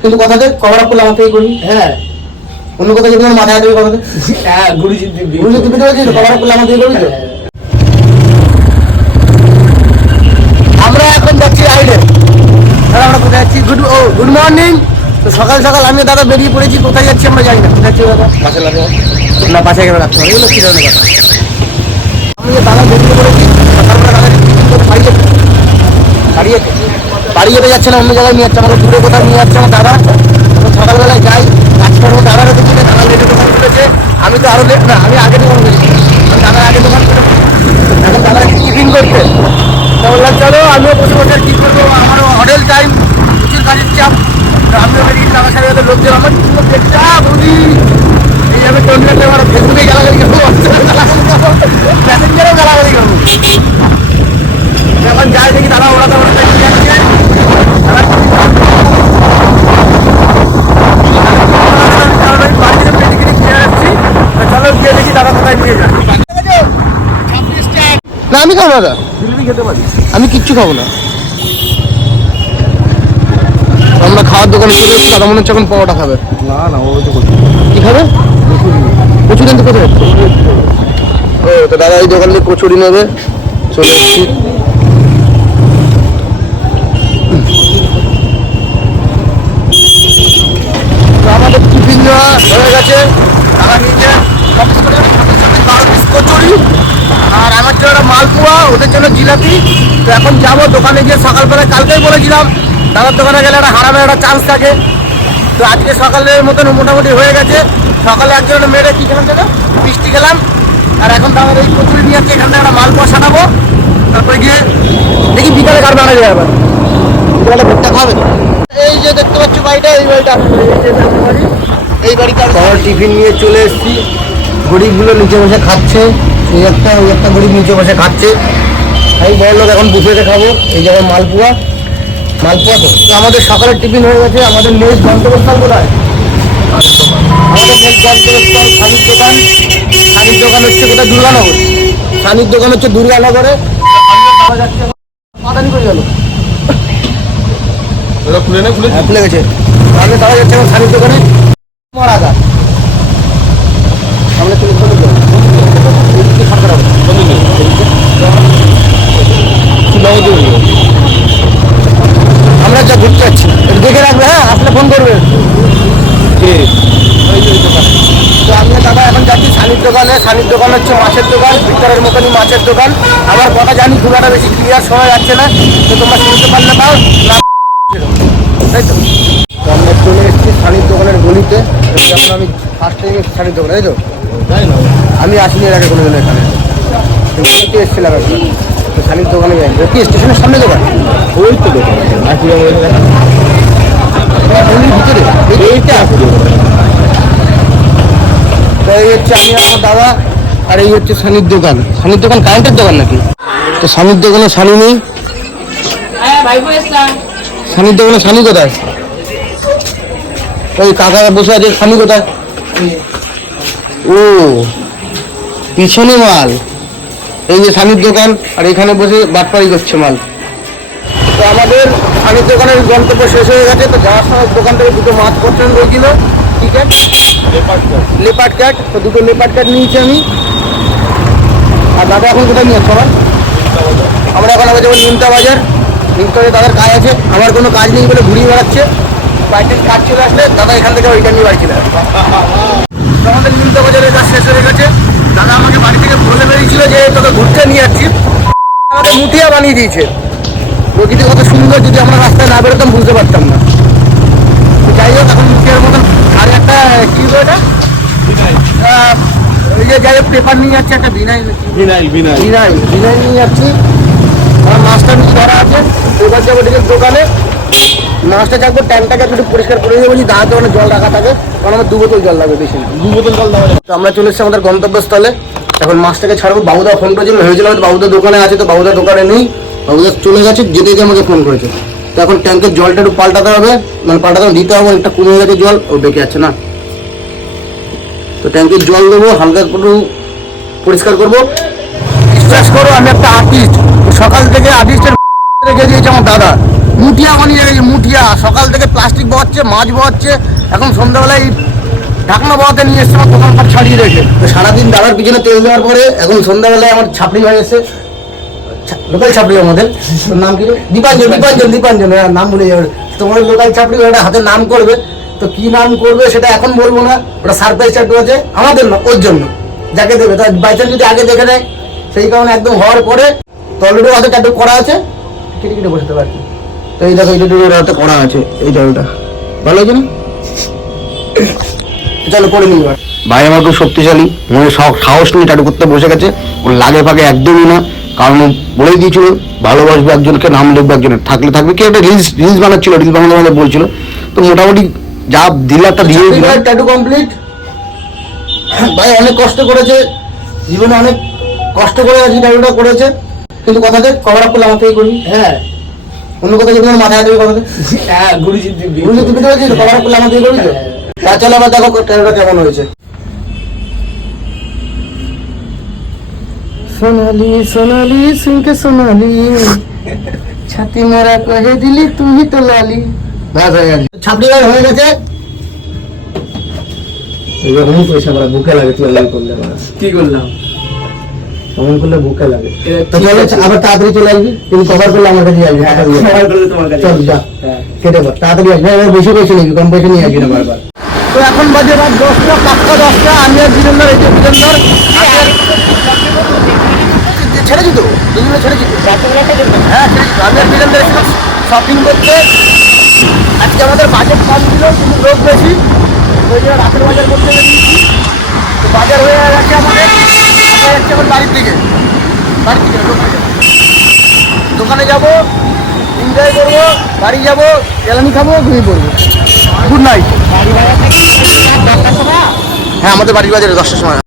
কিন্তু কথাতে cover up করলে আমাকেই করি। হ্যাঁ, অন্য কথা যদি আমার মাথায় দেবে কথাতে। হ্যাঁ, গুরুজির দিবি তো কভার আপ করলে আমাকেই করবি তো। আমরা এখন যাচ্ছি রাইডে। আমরা কোথায় যাচ্ছি? Good morning. তো সকাল সকাল আমি দাদা বেরিয়ে পড়েছি। কোথায় যাচ্ছি আমরা জানি না। কোথায় যাচ্ছি দাদা? পাশে লাগে না, পাশে গেলে রাখতে হবে। এগুলো কি ধরনের কথা? আমি দাদা বেরিয়ে পড়েছি সকালবেলা। দাদা বাড়ি যেতে যাচ্ছে না, অন্য জায়গায় নিয়ে যাচ্ছে। আমাকে দূরে কোথাও নিয়ে যাচ্ছে আমার দাদা। সকালবেলায় যাই কাজ করবো। দাদারও দেখছি দাদা লেটে দোকান খুলেছে। আমি তো আরো লেট না, আমি আগে দোকান করেছি। আমি দাদার আগে দোকান করে এখন দাদা টিফিন করতে তো বললাম চলো আমিও বসে বসে কি করবো। আমারও হোটেল টাইম, প্রচুর কাজের চাপ। আমিও বেরিয়ে দাদার সাথে সাথে লোকজন আমার দেখটা বলি এই আমি ট্রেনটাতে আমার ফেসবুকে গালাগালি করবো, প্যাসেঞ্জারও গালাগালি করবো। এখন যাই দেখি দাদা ওড়াতে ওড়াতে যাচ্ছে। চলো গিয়ে দেখি দাদা কোথায় নিয়ে যায়। না আমি খাবো না, খেতে পারি আমি, কিচ্ছু খাবো না। আমরা খাওয়ার দোকানে চলে এসেছি। দাদা মনে হচ্ছে এখন পরোটা খাবে। না না, ও কি খাবে? কচুরি আনতে কোথায়? ও তো দাদা এই দোকান থেকে কচুরি নেবে। চলে এসেছি। আমাদের টিফিন নেওয়া হয়ে গেছে। তারা নিচে কচুরি আর আমার জন্য মালপোয়া, ওদের জন্য জিলাপি। তো এখন যাবো দোকানে গিয়ে। সকালবেলায় কালকেই বলেছিলাম দাদার দোকানে গেলে একটা হারানোর একটা চান্স থাকে। তো আজকে সকালের মতন মোটামুটি হয়ে গেছে। সকালে একজন মেরে কি খেলাম দাদা? মিষ্টি খেলাম। আর এখন দাদার এই কচুরি নিয়ে যাচ্ছে। এখান থেকে একটা মালপোয়া সানাবো। তারপরে গিয়ে দেখি বিকালে কার বানা যায়। আবার বিকালে ভোটটা খাবে। এই যে দেখতে পাচ্ছ বাড়িটা, এই বাড়িটা এই বাড়িটা সবার টিফিন নিয়ে চলে এসেছি। গরিবগুলো নিচে বসে খাচ্ছে। ওই একটা গরিব নিচে বসে খাচ্ছে। আমি বড় লোক এখন বুফেতে খাবো। এই জায়গায় মালপোয়া তো আমাদের সকালের টিফিন হয়ে গেছে। আমাদের নেক্সট গন্তব্যস্থল কোথায়? আমাদের নেক্সট গন্তব্যস্থল সানির দোকান। সানির দোকান হচ্ছে কোথায়? দুর্গানগর। সানির দোকান হচ্ছে দুর্গানগরে। পাতানি করে গেল, খুলে গেছে। আমি দাঁড়া যাচ্ছে আমার সানির দোকানে। মারা গা আমরা চলে আমরা যা ঘুরতে যাচ্ছি দেখে রাখবে। হ্যাঁ, আসলে ফোন করবে। তো আমি দাদা এখন যাচ্ছি সানির দোকানে। সানির দোকান হচ্ছে মাছের দোকান, ভিতরের মতনই মাছের দোকান। আমার কথা জানি খুব একটা বেশি ক্লিয়ার শোনা যাচ্ছে না, তো তোমরা শুনতে পারলে পাও না, তাই তো। আমরা চলে এসেছি সানির দোকানের গলিতে। যখন আমি ফার্স্ট টাইম এসেছি সানির দোকানে, তাই তো আমি আসিনি এর আগে কোনোদিন এখানে। এসেছিলাম একবার, তো সানির দোকানে যাই। কি স্টেশনের সামনে দোকান? ওই তো দোকান ভিতরে এইটা। তো এই হচ্ছে আমি আমার দাদা, আর এই হচ্ছে সানির দোকান। সানির দোকান কারেন্টের দোকান নাকি? তো সানির দোকানে সানি নেই। সানির দোকানে সানি কোথায়? ওই কাকা বসে আছে। সানি কোথায়? ও পিছনে মাল। এই যে সানির দোকান, আর এখানে বসে বাটপাড়ি করছে মাল। তো আমাদের সানির দোকানের গন্তব্য শেষ হয়ে গেছে। তো যাওয়ার সময় দোকান থেকে দুটো মাছ পছন্দ হয়েছিল। কি ক্যাট? Leopard cat. তো দুটো লেপার্ড ক্যাট নিয়েছি আমি। আর দাদা এখন কোথায় নিয়ে যাচ্ছে? আমরা এখন আগে যাবো নিমতা বাজার। নিমতা দাদার কাজ আছে, আমার কোনো কাজ নেই বলে ঘুরিয়ে বেড়াচ্ছে। বাড়ির কাজ চলে আসলে দাদা এখান থেকে ওইটা নিয়ে বাড়ি চলে আসবে। আমাদের নিমতা বাজারের কাজ শেষ হয়ে গেছে। দাদা আমাকে বাড়ি থেকে বলে বেরিয়েছিল যে তোকে ঘুরতে নিয়ে যাচ্ছি। আমাদের মুঠিয়া বানিয়ে দিয়েছে। প্রকৃতি কত সুন্দর, যদি আমরা রাস্তায় না বেরোতাম বুঝতে পারতাম না। যাই হোক, এখন মুঠিয়ার মতন আর একটা কি ওটা ওই যে যাই হোক পেপার নিয়ে যাচ্ছি, একটা ভিনাইল নিয়ে যাচ্ছি। আমার মাছটা নিয়ে ধরা আছে। এবার যাবো ঠিক দোকানে মাছটা চাকবো। ট্যাঙ্কটাকে একটু পরিষ্কার করে দেবো, দাঁড়াতে দোকানে জল রাখা থাকে, কারণ আমার 2 বোতল জল লাগবে, বেশি না 2 বোতল জল দেওয়া যাবে। তো আমরা চলে এসেছি আমাদের গন্তব্যস্থলে। এখন মাছটাকে ছাড়বো। বাবুদা ফোন করেছিল, ভেবেছিল হয়তো বাবুদা দোকানে আছে, তো বাবুদা দোকানে নেই, বাবুদা চলে গেছে। যেতে গিয়ে আমাকে ফোন করেছে। তো এখন ট্যাঙ্কের জলটা একটু পাল্টাতে হবে, মানে পাল্টাতে দিতে হবে। একটা কমে গেছে জল, ও বেঁকে যাচ্ছে না। তো ট্যাঙ্কের জল দেবো, হালকা একটু পরিষ্কার করবো। বিশ্বাস করো আমি একটা আর্টিস্ট। সকাল থেকে আর্টিস্টের রেখে দিয়েছে আমার দাদা। মুঠিয়া বানিয়ে রেখেছে, মুঠিয়া। সকাল থেকে প্লাস্টিক বওয়াচ্ছে, মাছ বওয়াচ্ছে, এখন সন্ধ্যাবেলায় ঢাকনা বওয়াতে নিয়ে এসছে আমার দোকানপাট ছাড়িয়ে রেখে। তো সারাদিন দাদার পিছনে তেল দেওয়ার পরে এখন সন্ধ্যাবেলায় আমার ছাপড়ি ভাই এসে, লোকাল ছাপড়ি আমাদের, তোর নাম কি রে? দীপাঞ্জন, নাম ভুলে যাবে। তোমার লোকাল ছাপড়ি ওটা হাতে নাম করবে, তো কি নাম করবে সেটা এখন বলবো না, ওটা সারপ্রাইজ ট্যাটু আছে আমাদের না, ওর জন্য যাকে দেবে। তার বাই চান্স যদি আগে দেখে নেয়, সেই কারণে একদম হওয়ার পরে তো অলরেডি হাতে ট্যাটু করা আছে, কেটে কেটে বসতে পারছি। তো এই দেখো, এই ট্যাটু হাতে করা আছে, এই ট্যাটুটা ভালো আছে না? চলো করে নিই। ভাই আমার খুব শক্তিশালী, মনে সাহস নিয়ে ট্যাটু করতে বসে গেছে। ওর লাগে ফাগে একদমই না, কারণ বলেই দিয়েছিল ভালোবাসবে একজনকে, নাম লিখবে একজনের, থাকলে থাকবে। কি একটা রিলস বানাচ্ছিল, রিলস বানাতে বলছিল। তো মোটামুটি যা দিলে একটা দিয়ে দিল। Tattoo complete. ভাই অনেক কষ্ট করেছে, জীবনে অনেক কষ্ট করে আছি, ট্যাটুটা করেছে। কিন্তু কথাতে কভার আপ করলে আমার থেকে করবি। হ্যাঁ, অন্য কথা যদি আমার মাথায় দেবে কথাতে, হ্যাঁ গুরুজি দিবি তো, কভার আপ করলে আমার থেকে করবি তো। চলো আবার দেখো ট্যাটুটা কেমন হয়েছে। সোনালি সোনালি সিংকে সোনালি, ছাতি মোরা কহে দিলি তুমি তো লালি। ব্যাস হয়ে গেছে, ছাপড়ি ভাই হয়ে গেছে। এরকমই পয়সা করা বুকে লাগে, তুই লাল করলে কি করলাম, অমন করলে বুকে লাগে। তো চলো আবার তাড়াতাড়ি চলে আসবি, তুমি কভার করলে আমার কাছে আসবি। কভার করলে তোমার কাছে চল, যা কেটে বল, তাড়াতাড়ি আসবি। বেশি পয়সা নিবি, কম পয়সা নিয়ে আসবি না বারবার। তো এখন বাজে রাত 10টা, 5টা 10টা। আমি আর বীরেন্দর, এই যে বীরেন্দর ছেড়েছি তো, দুজনে ছেড়েছি তো। হ্যাঁ ছেড়েছি তো। আমি আর বীরেন্দর এসেছিলাম শপিং করতে। আজকে আমাদের বাজেট কম ছিল, কিন্তু লোক বেশি, ওই জন্য রাতের বাজার করতে বেরিয়েছি। তো বাজার হয়ে গেছে আমাদের, আমরা যাচ্ছি আমার বাড়ির দিকে। দোকানে যাবো, এনজয় করবো, বাড়ি যাবো, জ্বালানি খাবো, ঘুমিয়ে পড়বো। Good night. হ্যাঁ আমাদের বাড়ির বাজারে 10টার সময়।